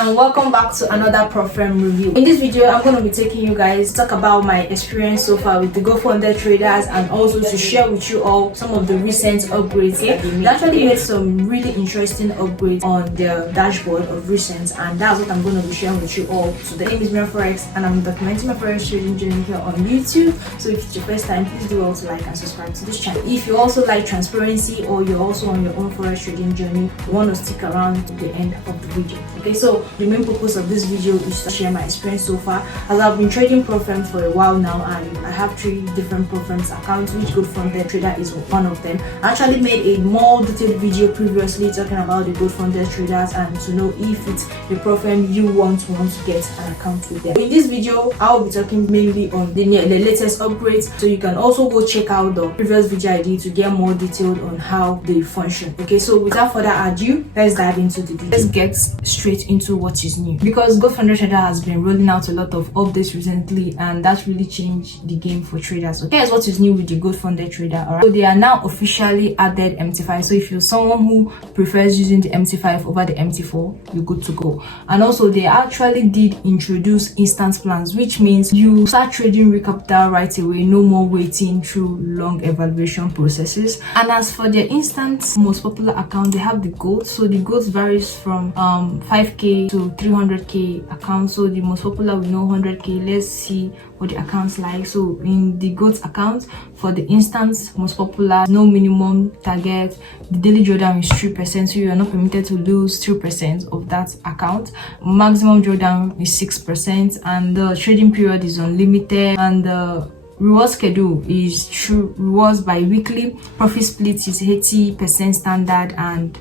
and welcome back to another Profem review. In this video, I'm going to be taking you guys to talk about my experience so far with the GoFunded traders and also to share with you all some of the recent upgrades here. We actually made some really interesting upgrades on the dashboard of recent, and that's what I'm going to be sharing with you all. So the name is Forex and I'm documenting my Forex trading journey here on YouTube. So if it's your first time, please do also like and subscribe to this channel. If you also like transparency or you're also on your own Forex trading journey, you want to stick around to the end of the video. Okay, so the main purpose of this video is to share my experience so far, as I've been trading Profem for a while now, and I have 3 different Profems accounts, which GoFunded trader is one of them. I actually made a more detailed video previously talking about the GoFunded traders and to know if it's the Profem you want to get an account with them. In this video, I will be talking mainly on the latest upgrades, so you can also go check out the previous video I did to get more detailed on how they function. Okay, so without further ado, let's dive into the video. Let's get straight into what is new, because GoFunded trader has been rolling out a lot of updates recently, and that's really changed the game for traders. Okay, here's what is new with the GoFunded trader. Alright, so they are now officially added MT5. So if you're someone who prefers using the MT5 over the MT4, you're good to go. And also they actually did introduce instant plans, which means you start trading real capital right away, no more waiting through long evaluation processes. And as for their instant most popular account, they have the gold. So the gold varies from 5k to 300k accounts. So the most popular, we know 100k. Let's see what the account's like. So in the GOAT account, for the instance most popular, no minimum target, the daily drawdown is 3%, so you are not permitted to lose 3% of that account. Maximum drawdown is 6%, and the trading period is unlimited, and the reward schedule is true rewards bi-weekly. Profit split is 80% standard and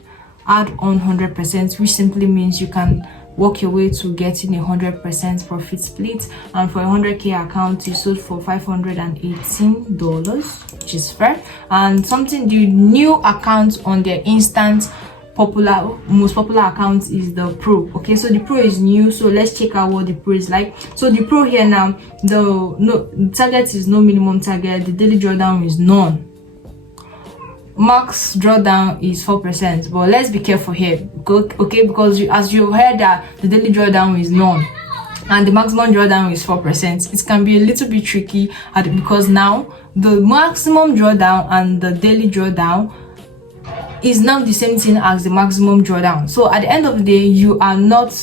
add on 100%, which simply means you can work your way to getting a 100% profit split. And for a 100k account, you sold for $518, which is fair. And something, the new account on their instant most popular account is the Pro. Okay, so the Pro is new, so let's check out what the Pro is like. So the Pro here now, the target is no minimum target, the daily drawdown is none, max drawdown is 4%, but let's be careful here, okay, because as you heard that the daily drawdown is none and the maximum drawdown is 4%, it can be a little bit tricky because now the maximum drawdown and the daily drawdown is now the same thing as the maximum drawdown. So at the end of the day, you are not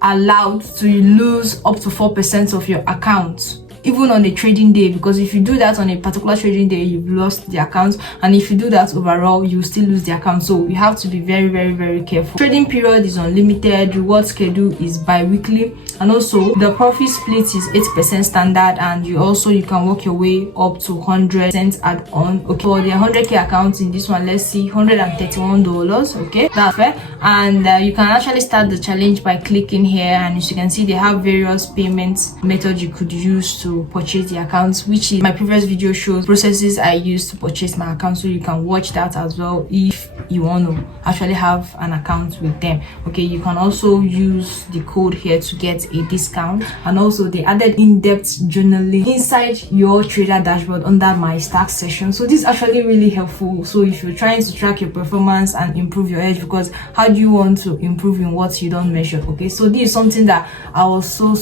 allowed to lose up to 4% of your account, even on a trading day, because if you do that on a particular trading day, you've lost the account, and if you do that overall, you still lose the account. So you have to be very careful. Trading period is unlimited, reward schedule is bi-weekly, and also the profit split is 8% standard, and you can work your way up to 100% add-on. Okay, for the 100k account in this one, let's see, $131. Okay, that's fair. And you can actually start the challenge by clicking here, and as you can see, they have various payment methods you could use to purchase the accounts, which is my previous video shows processes I use to purchase my account, so you can watch that as well if you want to actually have an account with them. Okay, you can also use the code here to get a discount, and also they added in-depth journaling inside your trader dashboard under my stacks section. So this is actually really helpful. So if you're trying to track your performance and improve your edge, because how do you want to improve in what you don't measure? Okay, so this is something that I was so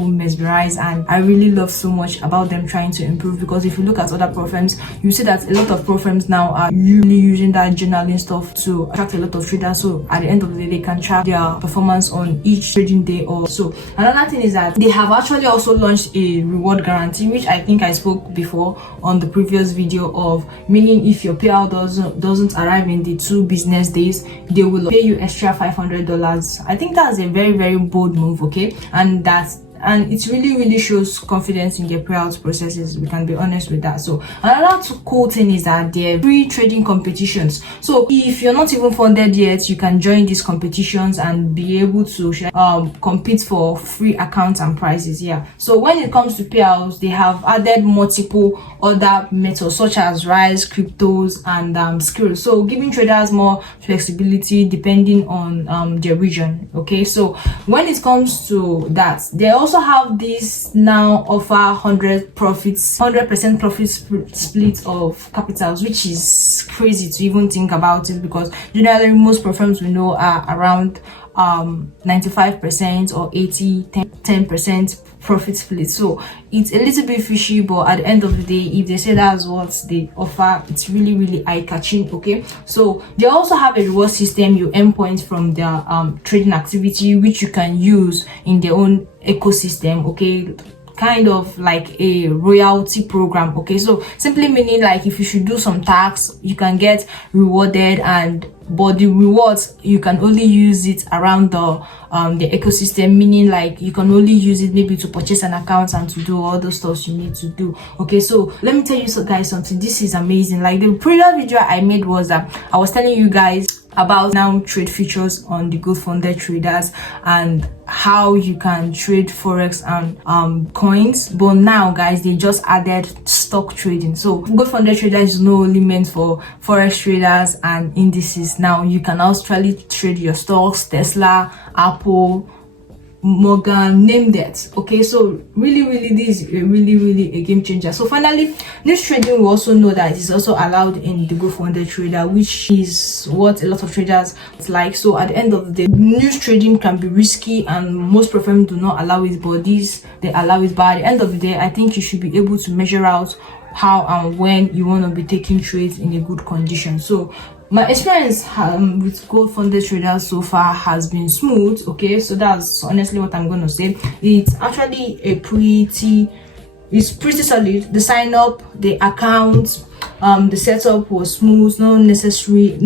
mesmerized, and I really love so much about them trying to improve, because if you look at other Profems, you see that a lot of Profems now are really using that journaling stuff to attract a lot of traders. So at the end of the day, they can track their performance on each trading day or so. Another thing is that they have actually also launched a reward guarantee, which I think I spoke before on the previous video of, meaning if your payout doesn't arrive in the 2 business days, they will pay you extra $500. I think that's a very bold move. Okay, and it really shows confidence in their payout processes, we can be honest with that. So another cool thing is that they're free trading competitions. So if you're not even funded yet, you can join these competitions and be able to compete for free accounts and prizes. Yeah, so when it comes to payouts, they have added multiple other methods such as Rise, cryptos, and skills, so giving traders more flexibility depending on their region. Okay, so when it comes to that, they also have this now offer 100% profit split of capitals, which is crazy to even think about it, because generally most Profems we know are around 95% or 80 10% profit split. So it's a little bit fishy, but at the end of the day, if they say that's what they offer, it's really eye-catching. Okay, so they also have a reward system. You earn points from their trading activity, which you can use in their own ecosystem. Okay, kind of like a royalty program. Okay, so simply meaning like if you should do some tax, you can get rewarded, and but the rewards, you can only use it around the ecosystem, meaning like you can only use it maybe to purchase an account and to do all the stuff you need to do. Okay, so let me tell you guys something. This is amazing. Like the previous video I made was that I was telling you guys about now trade features on the good funded traders and how you can trade forex and coins. But now guys, they just added stock trading. So good funded traders is no only meant for forex traders and indices. Now you can actually trade your stocks, Tesla, Apple, Morgan, name that. Okay, so really this is really a game changer. So finally, news trading, we also know that it's also allowed in the good funded trader, which is what a lot of traders like. So at the end of the day, news trading can be risky and most platforms do not allow it, but these they allow it. But at the end of the day, I think you should be able to measure out how and when you want to be taking trades in a good condition. So my experience with gold funded traders so far has been smooth. Okay, so that's honestly what I'm gonna say. It's actually it's pretty solid. The sign up, the account, the setup was smooth, no unnecessary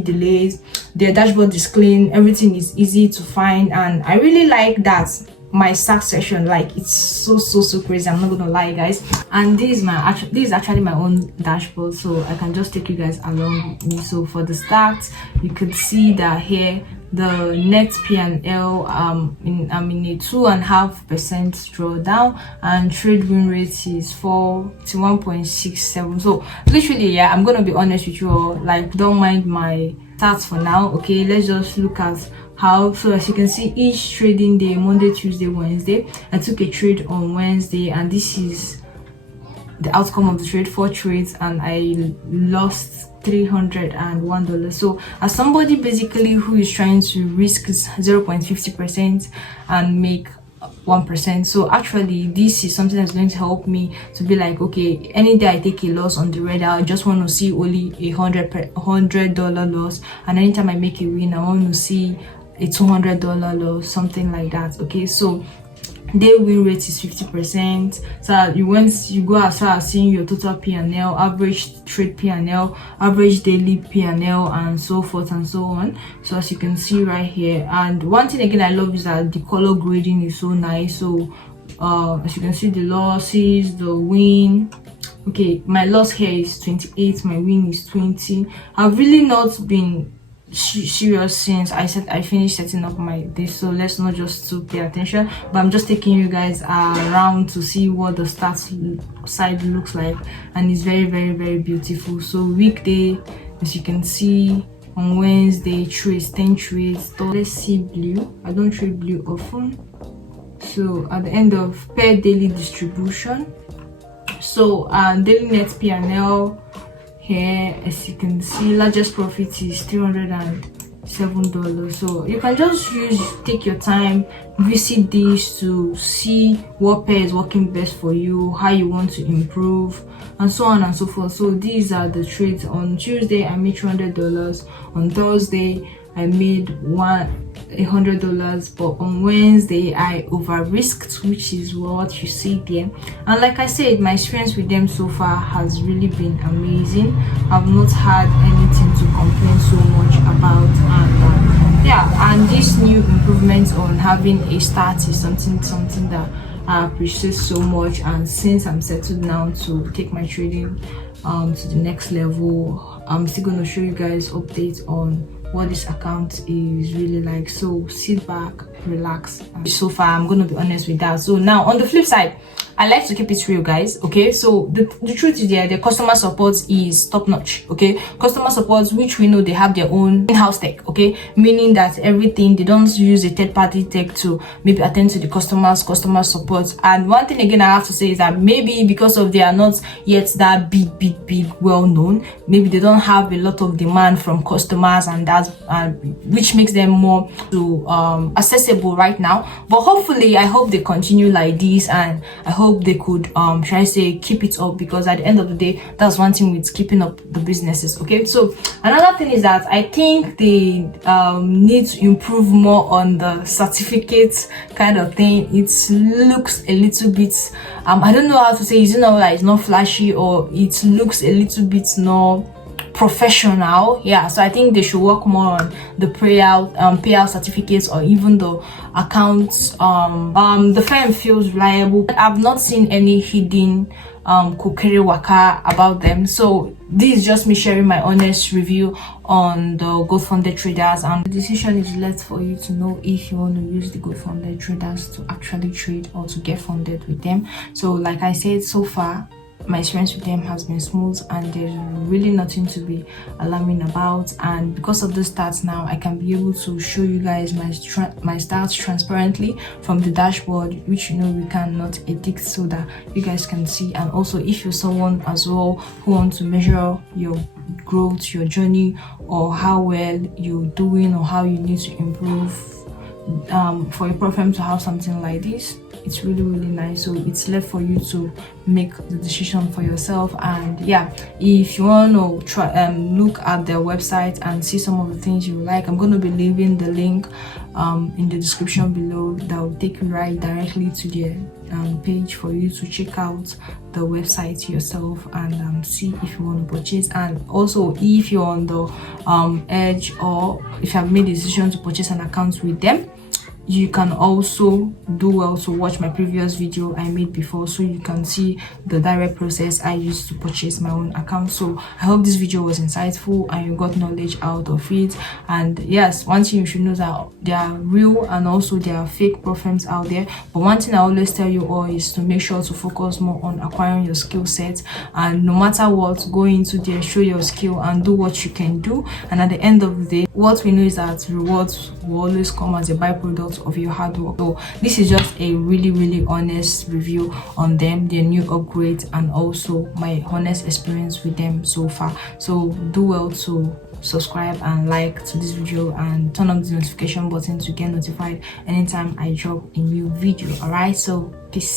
delays. The dashboard is clean, everything is easy to find, and I really like that. My start session, like it's so crazy, I'm not gonna lie guys. And this is actually my own dashboard, so I can just take you guys along with me. So for the start, you could see that here the net P&L I'm in a 2.5% drawdown, and trade win rate is 41.67. so literally, yeah, I'm gonna be honest with you all, like don't mind my stats for now. Okay, let's just look at how. So as you can see, each trading day, Monday, Tuesday, Wednesday, I took a trade on Wednesday, and this is the outcome of the trade. 4 trades, and I lost $301. So as somebody basically who is trying to risk 0.50% and make 1%, so actually this is something that's going to help me to be like, okay, any day I take a loss on the radar, I just want to see only $100 loss, and anytime I make a win, I want to see a $200 loss, something like that. Okay, so day win rate is 50%. So you go as far as seeing your total P&L, average trade P&L, average daily P&L, and so forth and so on. So as you can see right here, and one thing again I love is that the color grading is so nice. So as you can see, the losses, the win. Okay, my loss here is 28, my win is 20. I've really not been serious since I finished setting up my this, so let's not just to pay attention, but I'm just taking you guys around to see what the stats side looks like, and it's very beautiful. So weekday, as you can see, on Wednesday, trades 10 trades. So let's see blue. I don't trade blue often. So at the end of per daily distribution, so daily net P&L here, as you can see, largest profit is $307. So you can just take your time, visit these to see what pair is working best for you, how you want to improve, and so on and so forth. So these are the trades. On Tuesday I made $200, on Thursday I made $100, but on Wednesday I over risked, which is what you see there. And like I said, my experience with them so far has really been amazing. I've not had anything to complain so much about, and yeah, and this new improvement on having a start is something that I appreciate so much. And since I'm settled now to take my trading to the next level, I'm still going to show you guys updates on what this account is really like. So sit back, relax. So far I'm going to be honest with that. So now on the flip side, I like to keep it real, guys. Okay, so the truth is the customer support is top notch. Okay, customer support, which we know they have their own in-house tech. Okay, meaning that everything, they don't use a third-party tech to maybe attend to the customer support. And one thing again I have to say is that maybe because of they are not yet that big well known, maybe they don't have a lot of demand from customers, and that's which makes them more to accessible right now. But hopefully, I hope they continue like this, and I hope they could try to say keep it up, because at the end of the day, that's one thing with keeping up the businesses. Okay, so another thing is that I think they need to improve more on the certificates kind of thing. It looks a little bit I don't know how to say, is it not like it's not flashy, or it looks a little bit not professional. Yeah, so I think they should work more on the payout certificates, or even the accounts. The firm feels reliable. I've not seen any hidden kokere waka about them. So this is just me sharing my honest review on the gold funded traders, and the decision is left for you to know if you want to use the gold funded traders to actually trade or to get funded with them. So like I said, so far my experience with them has been smooth, and there's really nothing to be alarming about. And because of the stats now, I can be able to show you guys my stats transparently from the dashboard, which we cannot edit, so that you guys can see. And also, if you're someone as well who wants to measure your growth, your journey, or how well you're doing, or how you need to improve for your platform to have something like this, it's really nice. So it's left for you to make the decision for yourself. And yeah, if you want to try look at their website and see some of the things you like, I'm going to be leaving the link in the description below that will take you right directly to their page for you to check out the website yourself and see if you want to purchase. And also, if you're on the edge, or if you have made a decision to purchase an account with them, you can also do well to watch my previous video I made before, so you can see the direct process I used to purchase my own account. So I hope this video was insightful and you got knowledge out of it. And yes, one thing you should know that there are real and also there are fake platforms out there, but one thing I always tell you all is to make sure to focus more on acquiring your skill set, and no matter what, go into there, show your skill and do what you can do. And at the end of the day, what we know is that rewards will always come as a byproduct of your hard work. So this is just a really honest review on them, their new upgrades, and also my honest experience with them so far. So do well to subscribe and like to this video, and turn on the notification button to get notified anytime I drop a new video. All right, so peace.